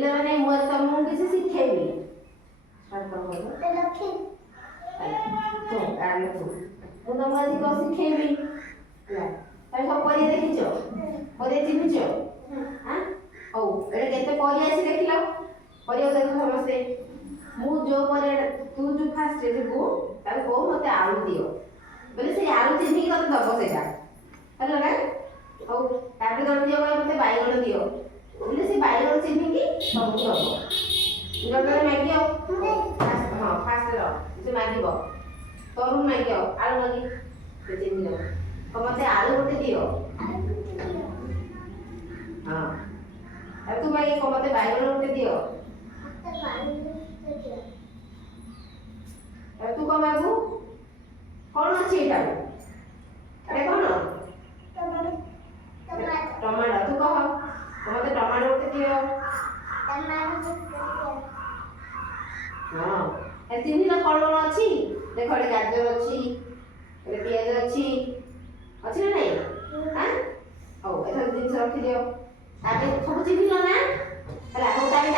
ପିଲାମାନେ ମୁଁ ତମକୁ କିଛି ଶିଖେଇବି। ମୁଁ ତମକୁ ଆଜି କ'ଣ ଶିଖେଇବି ହେଲା। ତାହେଲେ ସବୁ ପରିବା ଦେଖିଛ, ପରିବା ଚିହ୍ନିଛ? ହଉ ଏଇଟା କେତେ ପରିବା ଅଛି ଦେଖିଲ? ପରିବା ଦେଖ ସମସ୍ତେ। ମୁଁ ଯୋଉ ପରିବା ତୁ ଯୋଉ ଫାଷ୍ଟ ଯିବୁ ତାକୁ କହୁ ମତେ ଆଳୁ ଦିଅ, ବୋଲେ ସେ ଆଳୁ ଚିହ୍ନିକି ତତେ ଦବ ସେଇଟା ହେଲା ନା। ହଉ ତାପରେ ତମେ ଦିଅ କହିବ ମତେ ବାଇଗଣ ଦିଅ, ବୋଲେ ସେ ବାଇଗଣ ଚିହ୍ନିକି ତମକୁ ଦବ। ଜଣେ ମାଗିବ, ହଁ ଫାଷ୍ଟ ସେ ମାଗିବ ତରୁଣ ମାଗିବ ଆଳୁ ମାଗି, ସେ ଚିହ୍ନି ଦବ ମତେ ଆଳୁ ଗୋଟେ ଦିଅ। ହଁ ତୁ ମାଗି ମତେ ବାଇଗଣ ଗୋଟେ ଦିଅ। ତୁ କ'ଣ ମାଗୁ? କ'ଣ ଅଛି ଏଇଟା? ଏଇଟା କ'ଣ? ଟମାଟୋ। ତୁ କହ ମତେ ଟମାଟୋ ଗୋଟେ ଦିଅ। ହଁ ଚିହ୍ନିଲ କ'ଣ କ'ଣ ଅଛି? ଦେଖ ଏଠି ଗାଜର ଅଛି, ଏଠି ପିଆଜ ଅଛି, ଅଛି ନା ନାଇଁ? ହଉ ଏଥର ଜିନିଷ ରଖିଦିଅ। ତାପରେ ସବୁ ଚିହ୍ନିଲ ନା ହେଲା। ହଉ ତାହେଲେ